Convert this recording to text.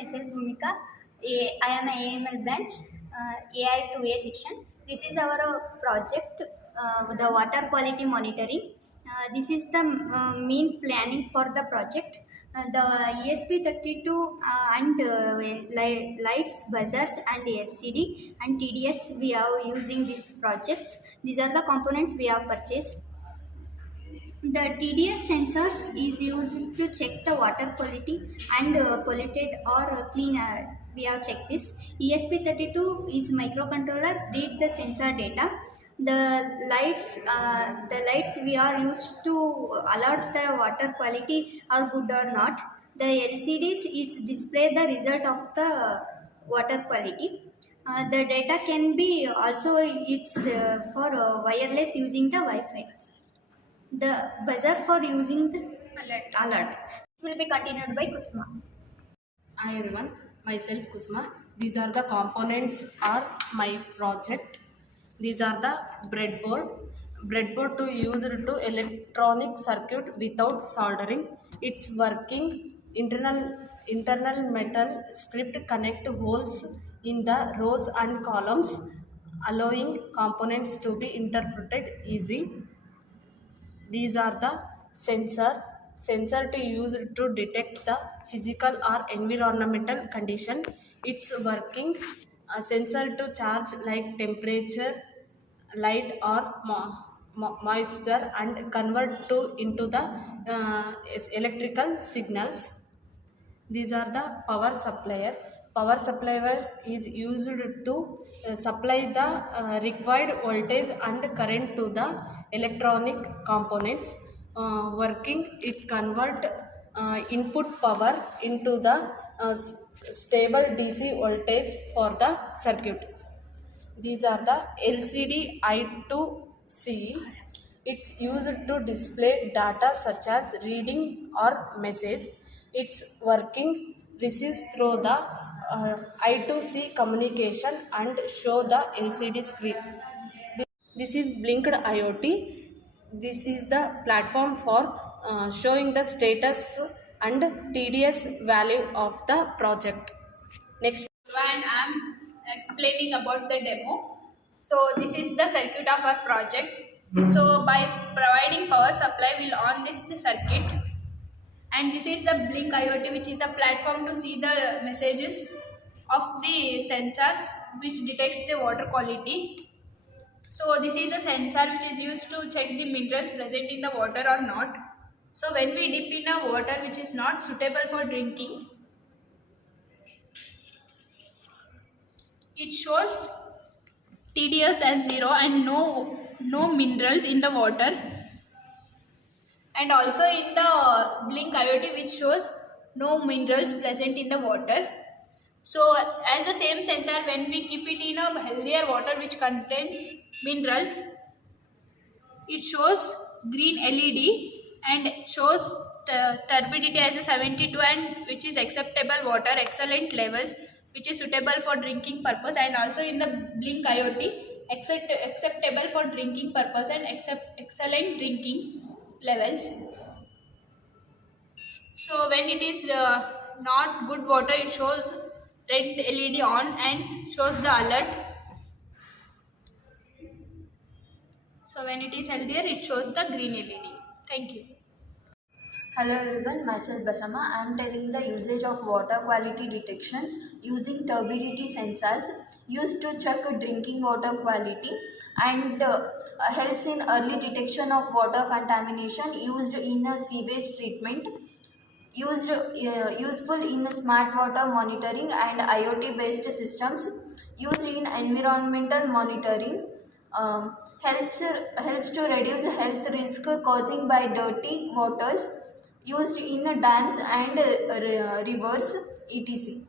myself Bhumika. I am a AML branch, AI to A section. This is our project, the water quality monitoring. This is the main planning for the project. The ESP32 and lights, buzzers and LCD and TDS we are using these projects. These are the components we have purchased. The TDS sensors is used to check the water quality and polluted or clean. We have checked this. ESP32 is microcontroller read the sensor data. The lights we are used to alert the water quality are good or not. The LCDs it's display the result of the water quality. The data can be also it's for wireless using the Wi-Fi. The buzzer for using the alert will be continued by Kuchma. Hi everyone, myself Kusma. These are the components of my project. These are the breadboard to use to electronic circuit without soldering. It's working internal metal strip connect holes in the rows and columns, allowing components to be interpreted easy. These are the sensor to use to detect the physical or environmental condition. It's working sensor to charge like temperature, light or moisture and convert to into the electrical signals. These are the power supplier. Power supplier is used to supply the required voltage and current to the electronic components. Working it convert input power into the stable DC voltage for the circuit. These are the LCD I2C. It's used to display data such as reading or message. It's working receives through the I2C communication and show the LCD screen. This is Blinked IoT. This is the platform for showing the status and TDS value of the project. Next. And I'm explaining about the demo. So this is the circuit of our project. So by providing power supply, we'll on the circuit. And this is the Blink IoT, which is a platform to see the messages of the sensors which detects the water quality. So this is a sensor which is used to check the minerals present in the water or not. So when we dip in a water which is not suitable for drinking, it shows TDS as 0 and no minerals in the water. And also in the Blink IoT, which shows no minerals present in the water. So as the same sensor, when we keep it in a healthier water which contains minerals, it shows green LED and shows turbidity as a 72 and which is acceptable water, excellent levels, which is suitable for drinking purpose. And also in the Blink IoT, acceptable for drinking purpose and excellent drinking levels. So when it is not good water, it shows red LED on and shows the alert. So when it is healthier, it shows the green LED. Thank you. Hello everyone, myself Basama. I am telling the usage of water quality detections using turbidity sensors used to check drinking water quality and helps in early detection of water contamination used in sewage treatment, useful in smart water monitoring and IoT based systems, used in environmental monitoring, helps to reduce health risk causing by dirty waters, used in dams and rivers, etc.